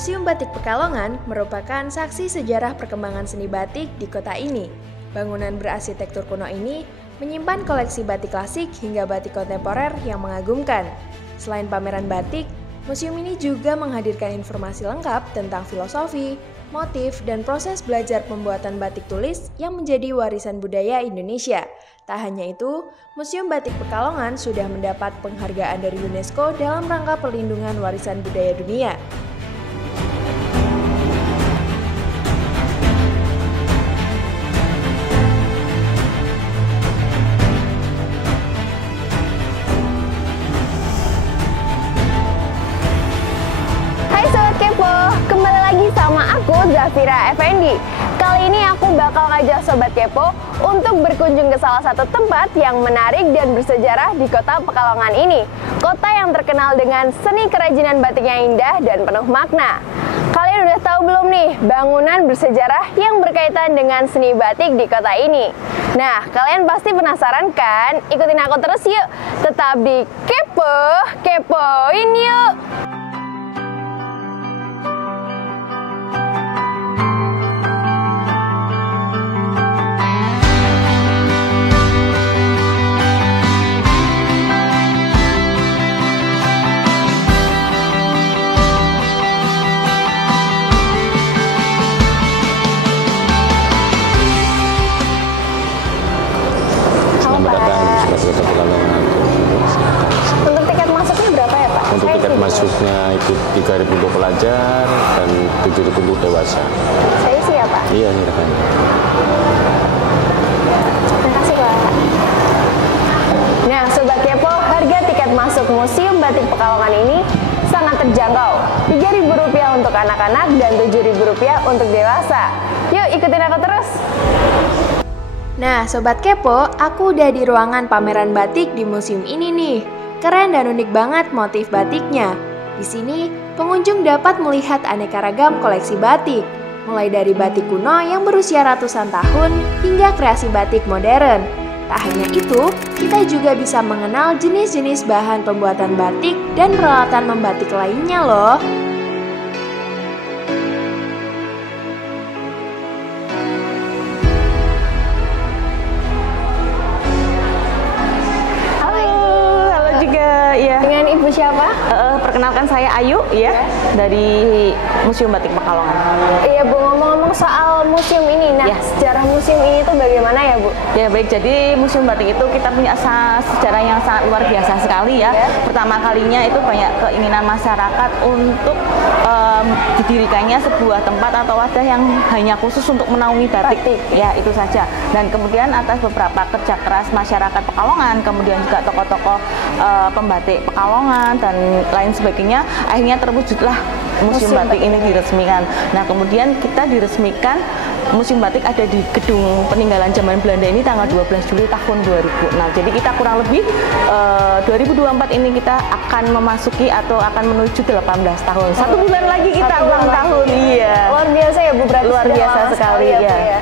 Museum Batik Pekalongan merupakan saksi sejarah perkembangan seni batik di kota ini. Bangunan berarsitektur kuno ini menyimpan koleksi batik klasik hingga batik kontemporer yang mengagumkan. Selain pameran batik, museum ini juga menghadirkan informasi lengkap tentang filosofi, motif, dan proses belajar pembuatan batik tulis yang menjadi warisan budaya Indonesia. Tak hanya itu, Museum Batik Pekalongan sudah mendapat penghargaan dari UNESCO dalam rangka perlindungan warisan budaya dunia. Kembali lagi sama aku, Zafira Effendi. Kali ini aku bakal ngajak Sobat Kepo untuk berkunjung ke salah satu tempat yang menarik dan bersejarah di kota Pekalongan ini. Kota yang terkenal dengan seni kerajinan batiknya indah dan penuh makna. Kalian udah tahu belum nih bangunan bersejarah yang berkaitan dengan seni batik di kota ini? Nah, kalian pasti penasaran kan? Ikutin aku terus yuk. Tetap di Kepoin yuk! Untuk tiket masuknya berapa ya Pak? Untuk tiket masuknya itu 3.000 untuk pelajar dan 7.000 untuk dewasa. Saya isi ya Pak? Iya, silakan. Terima kasih Pak. Nah Sobat Kepo, harga tiket masuk Museum Batik Pekalongan ini sangat terjangkau. Rp3.000 untuk anak-anak dan Rp7.000 untuk dewasa. Yuk ikutin aku terus. Nah, Sobat Kepo, aku udah di ruangan pameran batik di museum ini nih. Keren dan unik banget motif batiknya. Di sini, pengunjung dapat melihat aneka ragam koleksi batik. Mulai dari batik kuno yang berusia ratusan tahun hingga kreasi batik modern. Tak hanya itu, kita juga bisa mengenal jenis-jenis bahan pembuatan batik dan peralatan membatik lainnya loh. Ya. Dengan Ibu siapa? Perkenalkan saya Ayu ya, dari Museum Batik Pekalongan. Iya Bu, ngomong-ngomong soal museum ini, nah sejarah museum ini itu bagaimana ya Bu? Ya baik, jadi Museum Batik itu kita punya sejarah yang sangat luar biasa sekali ya. Pertama kalinya itu banyak keinginan masyarakat untuk didirikannya sebuah tempat atau wadah yang hanya khusus untuk menaungi batik. Ya itu saja. Dan kemudian atas beberapa kerja keras masyarakat Pekalongan, kemudian juga tokoh-tokoh pembatik Pekalongan dan lain sebagainya, akhirnya terwujudlah Museum Batik ini diresmikan. Nah kemudian kita diresmikan Museum Batik ada di gedung peninggalan zaman Belanda ini tanggal 12 Juli tahun 2006. Jadi kita kurang lebih 2024 ini kita akan memasuki atau akan menuju 18 tahun. 1 bulan lagi kita ulang tahun. Iya. Luar biasa ya Bu, berarti luar biasa sekali ya.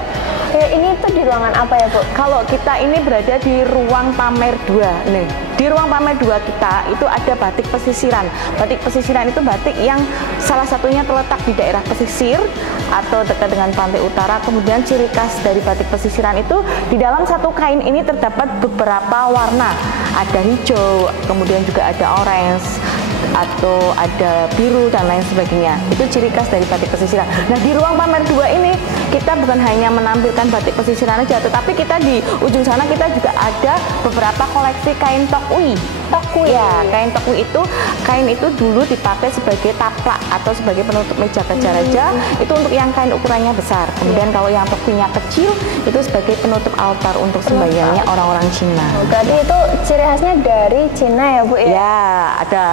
Ini tuh di ruangan apa ya Bu? Kalau kita ini berada di ruang pamer 2 nih. Di ruang pamer 2 kita itu ada batik pesisiran. Batik pesisiran itu batik yang salah satunya terletak di daerah pesisir atau dekat dengan pantai utara. Kemudian ciri khas dari batik pesisiran itu di dalam satu kain ini terdapat beberapa warna. Ada hijau, kemudian juga ada orange, atau ada biru dan lain sebagainya. Itu ciri khas dari batik pesisiran. Nah di ruang pamer 2 ini kita bukan hanya menampilkan batik pesisiran aja, tetapi kita di ujung sana kita juga ada beberapa koleksi kain tokwi. Tokwi ya, kain tokwi itu kain itu dulu dipakai sebagai taplak atau sebagai penutup meja kerja raja. Itu untuk yang kain ukurannya besar. Kemudian kalau yang tokwinya kecil itu sebagai penutup altar untuk sembahyangnya orang-orang Cina. Berarti itu ciri khasnya dari Cina ya Bu ya? Ya, ada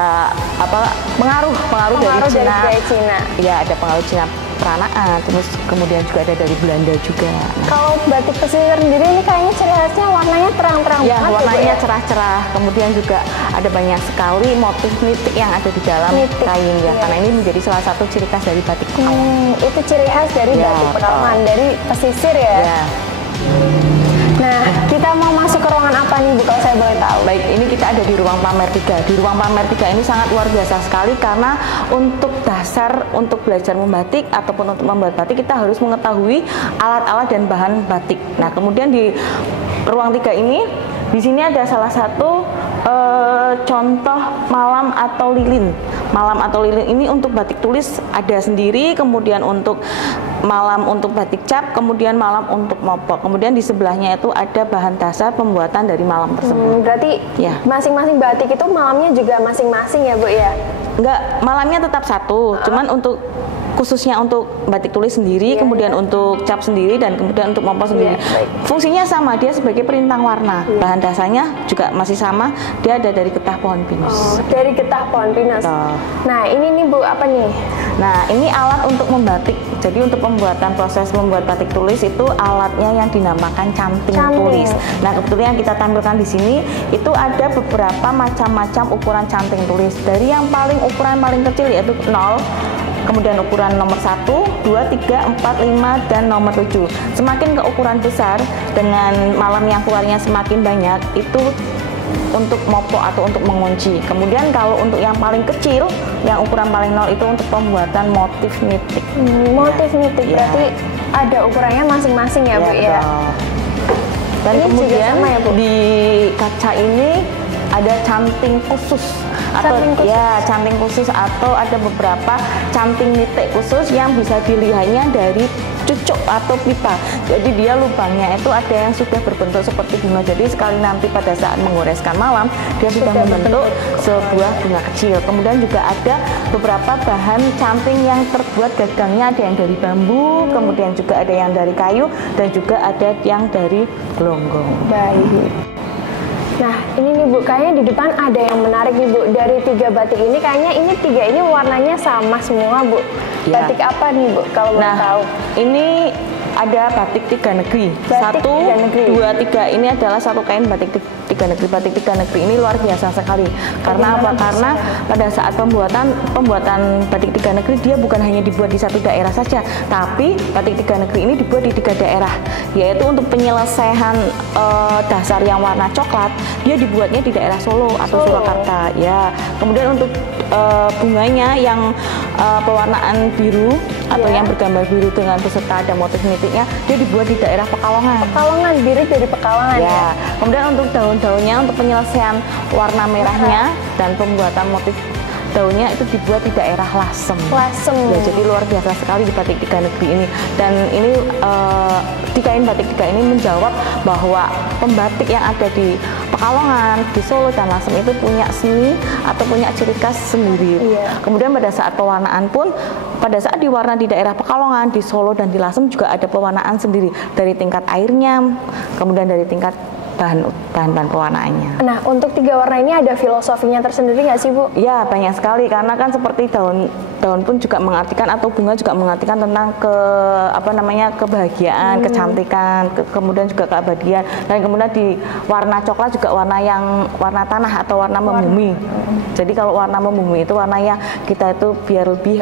pengaruh dari Cina. Ya, ada pengaruh Cina peranaan, terus kemudian juga ada dari Belanda juga. Kalau batik pesisir sendiri ini kayaknya ciri khasnya warnanya terang-terang ya, banget. Warnanya cerah-cerah. Kemudian juga ada banyak sekali motif nitik yang ada di dalam kain ya. Karena ini menjadi salah satu ciri khas dari batik Pekalongan. Itu ciri khas dari batik Pekalongan, dari pesisir ya. Ya. Nah, kita mau masuk ke ruangan apa nih Bu kalau saya boleh tahu? Baik, ini kita ada di ruang pamer 3. Di ruang pamer 3 ini sangat luar biasa sekali karena untuk dasar untuk belajar membatik ataupun untuk membuat batik kita harus mengetahui alat-alat dan bahan batik. Nah, kemudian di ruang 3 ini di sini ada salah satu contoh malam atau lilin. Malam atau lilin ini untuk batik tulis ada sendiri, kemudian untuk malam untuk batik cap, kemudian malam untuk mopok. Kemudian di sebelahnya itu ada bahan dasar pembuatan dari malam tersebut. Berarti Ya. masing-masing batik itu malamnya juga masing-masing ya Bu ya? Enggak, malamnya tetap satu, cuman untuk khususnya untuk batik tulis sendiri, kemudian untuk cap sendiri, dan kemudian untuk mopok sendiri. baik. Fungsinya sama, dia sebagai perintang warna. Bahan dasarnya juga masih sama, dia ada dari getah pohon pinus. Dari getah pohon pinus. Betul. Nah ini nih Bu, apa nih? Nah, ini alat untuk membatik. Jadi untuk pembuatan proses membuat batik tulis itu alatnya yang dinamakan canting tulis. Nah, kebetulan yang kita tampilkan di sini itu ada beberapa macam-macam ukuran canting tulis. Dari yang ukuran paling kecil yaitu 0, kemudian ukuran nomor 1, 2, 3, 4, 5, dan nomor 7. Semakin ke ukuran besar dengan malam yang keluarnya semakin banyak, itu untuk mopok atau untuk mengunci. Kemudian kalau untuk yang paling kecil, yang ukuran paling 0 itu untuk pembuatan motif nitik. Motif nitik, Ya. berarti ada ukurannya masing-masing ya Bu ya? betul. Dan Ini juga kemudian sama ya, Bu? di kaca ini ada canting khusus atau Canting khusus. ya canting khusus atau ada beberapa canting nitik khusus yang bisa dilihatnya dari cucuk atau pipa. Jadi dia lubangnya itu ada yang sudah berbentuk seperti bunga. Jadi sekali nanti pada saat mengoreskan malam dia sudah membentuk sebuah bunga kecil. Kemudian juga ada beberapa bahan canting yang terbuat gagangnya, ada yang dari bambu, kemudian juga ada yang dari kayu, dan juga ada yang dari gelonggong. Baik. Nah ini nih Bu, kayaknya di depan ada yang menarik nih Bu. Dari 3 batik ini kayaknya ini 3 ini warnanya sama semua Bu. Ya. Batik apa nih Bu kalau boleh tahu? Ini ada batik 3 negeri. Batik 1, 3 negeri. 2, 3 ini adalah satu kain batik 3 negeri. Batik 3 negeri ini luar biasa sekali. Karena apa? Karena pada saat pembuatan batik 3 negeri dia bukan hanya dibuat di satu daerah saja, tapi batik 3 negeri ini dibuat di 3 daerah. Yaitu untuk penyelesaian dasar yang warna coklat, dia dibuatnya di daerah Solo atau Surakarta. Ya. Kemudian untuk bunganya yang pewarnaan biru atau yang bergambar biru dengan beserta ada motif nitiknya, dia dibuat di daerah Pekalongan. Pekalongan, biru dari Pekalongan ya. Ya, kemudian untuk daun-daunnya, untuk penyelesaian warna merahnya dan pembuatan motif daunnya itu dibuat di daerah Lasem. Lasem. Ya, jadi luar biasa sekali di batik 3 negeri ini. Dan ini di kain batik 3 ini menjawab bahwa pembatik yang ada di Pekalongan, di Solo dan Lasem itu punya seni atau punya ciri khas sendiri. Iya. Kemudian pada saat pewarnaan pun, pada saat diwarna di daerah Pekalongan, di Solo dan di Lasem juga ada pewarnaan sendiri dari tingkat airnya, kemudian dari tingkat bahan pewarnaannya. Nah untuk 3 warna ini ada filosofinya tersendiri nggak sih Bu? Ya, banyak sekali, karena kan seperti daun pun juga mengartikan atau bunga juga mengartikan tentang kebahagiaan, kecantikan, kemudian juga keabadian. Dan kemudian di warna coklat juga warna tanah atau warna membumi. Jadi kalau warna membumi itu warnanya kita itu biar lebih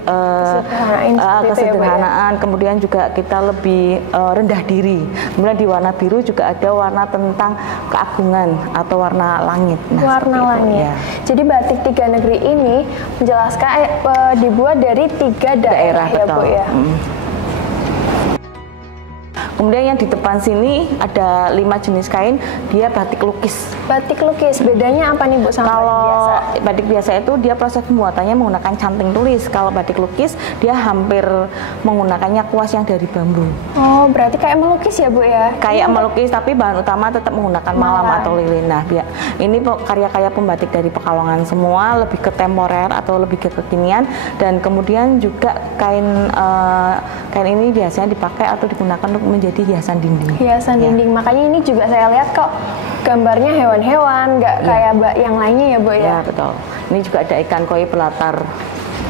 kesederhanaan, kemudian juga kita lebih rendah diri. Kemudian di warna biru juga ada warna tentang keagungan atau warna langit. Nah, Warna langit. Ya. Jadi batik 3 negeri ini menjelaskan dibuat dari 3 daerah ya Bu betul. ya. Kemudian yang di depan sini ada 5 jenis kain, dia batik lukis. Batik lukis, bedanya apa nih Bu sama Kalau batik biasa? batik biasa itu dia proses pembuatannya menggunakan canting tulis. Kalau batik lukis dia hampir menggunakannya kuas yang dari bambu. Oh, berarti kayak melukis ya Bu ya? Kayak melukis tapi bahan utama tetap menggunakan malam atau lilin. Nah, ini karya-karya pembatik dari Pekalongan semua, lebih ke temporer atau lebih ke kekinian. Dan kemudian juga kain ini biasanya dipakai atau digunakan untuk menjadi hiasan dinding. Hiasan dinding, makanya ini juga saya lihat kok gambarnya hewan-hewan, nggak kayak yang lainnya ya Bu ya? Ya, betul. Ini juga ada ikan koi berlatar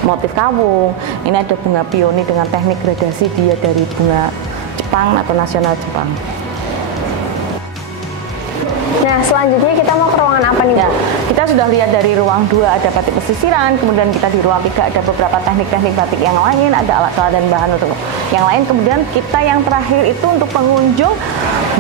motif kawung. Ini ada bunga pioni dengan teknik gradasi dia dari bunga Jepang atau nasional Jepang. Nah, selanjutnya kita mau ke ruangan apa nih Bu? Ya, kita sudah lihat dari ruang 2 ada batik pesisiran, kemudian kita di ruang 3 ada beberapa teknik-teknik batik yang lain, ada alat-alat dan bahan untuk yang lain. Kemudian kita yang terakhir itu untuk pengunjung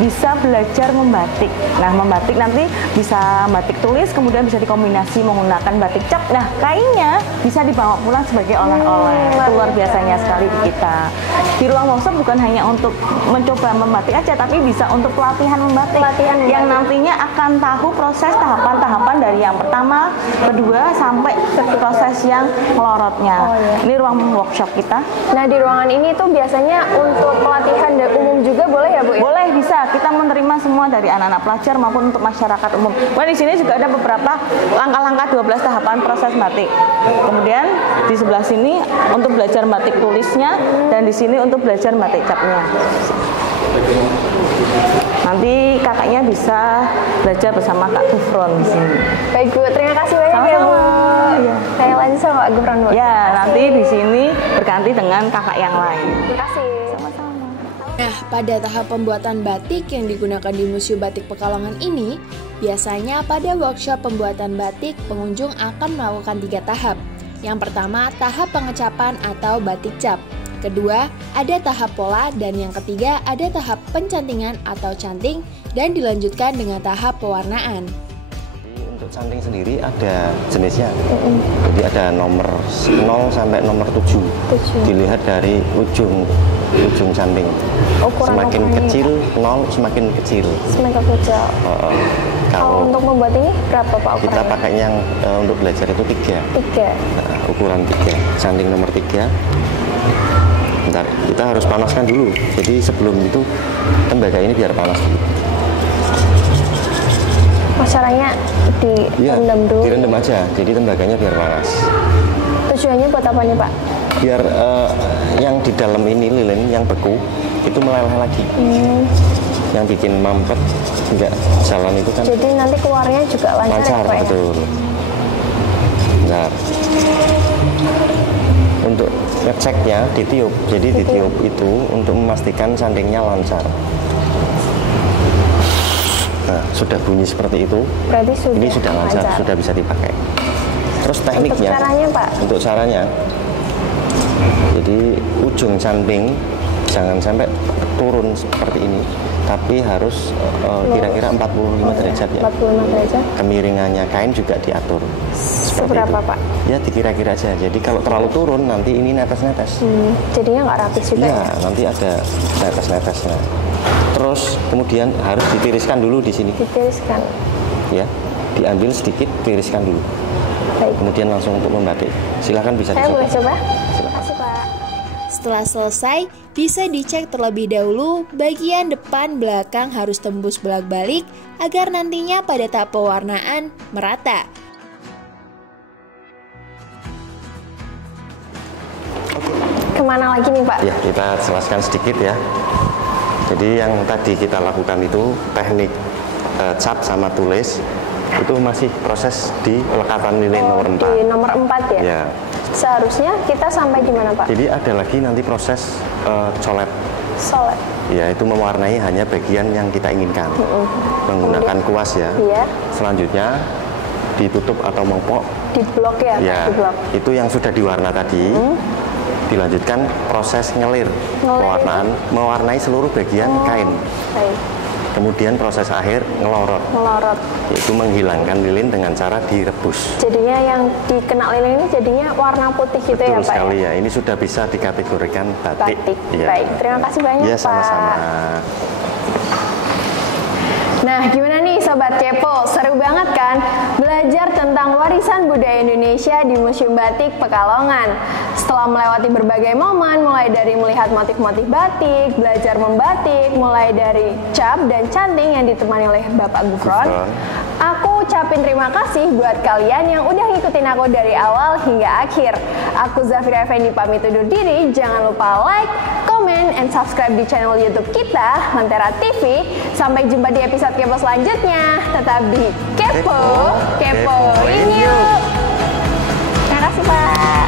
bisa belajar membatik. Nah, membatik nanti bisa batik tulis, kemudian bisa dikombinasi menggunakan batik cap. Nah, kainnya bisa dibawa pulang sebagai oleh-oleh. Itu luar biasanya sekali di kita. Di ruang workshop bukan hanya untuk mencoba membatik aja, tapi bisa untuk pelatihan membatik. Yang nantinya akan tahu proses tahapan-tahapan dari yang pertama, kedua, sampai proses yang melorotnya. Ini ruang workshop kita. Nah, di ruangan ini tuh biasanya untuk pelatihan umum juga boleh ya, Bu? Boleh, bisa. Kita menerima semua dari anak-anak pelajar maupun untuk masyarakat umum. Nah, di sini juga ada beberapa langkah-langkah 12 tahapan proses batik. Kemudian di sebelah sini untuk belajar batik tulisnya, dan di sini untuk belajar batik capnya. Nanti kakaknya bisa belajar bersama Kak Gufron di sini. Baik, Bu. Terima kasih banyak ya, Bu. Ya. Saya lain sama Kak Gufron, Bu. Ya, nanti di sini berganti dengan kakak yang lain. Terima kasih. Nah, pada tahap pembuatan batik yang digunakan di Museum Batik Pekalongan ini, biasanya pada workshop pembuatan batik, pengunjung akan melakukan 3 tahap. Yang pertama, tahap pengecapan atau batik cap. Kedua, ada tahap pola, dan yang ketiga, ada tahap pencantingan atau canting, dan dilanjutkan dengan tahap pewarnaan. Untuk canting sendiri ada jenisnya, jadi ada nomor 0 sampai nomor 7. Dilihat dari ujung canting. Semakin kecil, 0 semakin kecil. Semakin kecil. Kalau untuk membuat ini berapa, Pak? Kita pakai yang untuk belajar itu 3. Nah, ukuran 3, canting nomor 3. Bentar, kita harus panaskan dulu. Jadi sebelum itu tembaga ini biar panas dulu. Caranya direndam dulu? Direndam aja, jadi tembaganya biar panas. Tujuannya buat apa nih, Pak? Biar yang di dalam ini lilin yang beku itu meleleh lagi. Yang bikin mampet nggak jalan itu kan. Jadi nanti keluarnya juga lancar, ya, betul. Bentar. Untuk ngeceknya ditiup, jadi ditiup itu untuk memastikan cantingnya lancar. Nah, sudah bunyi seperti itu, berarti ini sudah lancar, sudah bisa dipakai. Terus tekniknya, untuk caranya, Pak? Untuk caranya, jadi ujung canting jangan sampai turun seperti ini, tapi harus kira-kira 45 derajat ya. 45 derajat. Kemiringannya kain juga diatur. Seberapa, Pak? Ya dikira-kira aja. Jadi kalau terlalu turun nanti ini netes-netes. Jadinya nggak rapi juga. Ya, nanti ada netes-netesnya. Terus kemudian harus ditiriskan dulu di sini. Ditiriskan. Ya, diambil sedikit, tiriskan dulu. Baik. Kemudian langsung untuk membatik. Silakan bisa Saya dicoba. boleh coba? Silakan. Makasih, Pak. Setelah selesai, bisa dicek terlebih dahulu bagian depan belakang harus tembus bolak-balik agar nantinya pada tahap pewarnaan merata. Kemana lagi nih, Pak? Ya, kita jelaskan sedikit ya. Jadi yang tadi kita lakukan itu teknik cap sama tulis itu masih proses di pelekatan lilin nomor 4. Di nomor 4 ya? Ya. Seharusnya kita sampai di mana, Pak? Jadi ada lagi nanti proses colet. Solet. Ya, itu mewarnai hanya bagian yang kita inginkan. Menggunakan kuas ya. Iya. Selanjutnya ditutup atau mengpok. Di blok ya? Ya, Di blok. itu yang sudah diwarna tadi. Dilanjutkan proses ngelir. Pewarnaan, mewarnai seluruh bagian kain. Baik. Kemudian proses akhir ngelorot. Melorot. Yaitu menghilangkan lilin dengan cara direbus. Jadinya yang dikena lilin ini jadinya warna putih gitu. Betul ya, Pak? sekali ya. Ini sudah bisa dikategorikan batik. Ya. Baik, terima kasih banyak, Ya, Pak. sama-sama. Nah, gimana nih Sobat Kepo? Seru banget kan? Belajar tentang warisan budaya Indonesia di Museum Batik Pekalongan. Setelah melewati berbagai momen, mulai dari melihat motif-motif batik, belajar membatik, mulai dari cap dan canting yang ditemani oleh Bapak Gufron, aku ucapin terima kasih buat kalian yang udah ngikutin aku dari awal hingga akhir. Aku Zafira Effendi pamit undur diri. Jangan lupa like, comment, and subscribe di channel YouTube kita, Lentera TV. Sampai jumpa di episode Kepo selanjutnya. Tetap di Kepo, Kepoin yuk. Terima kasih, Pak.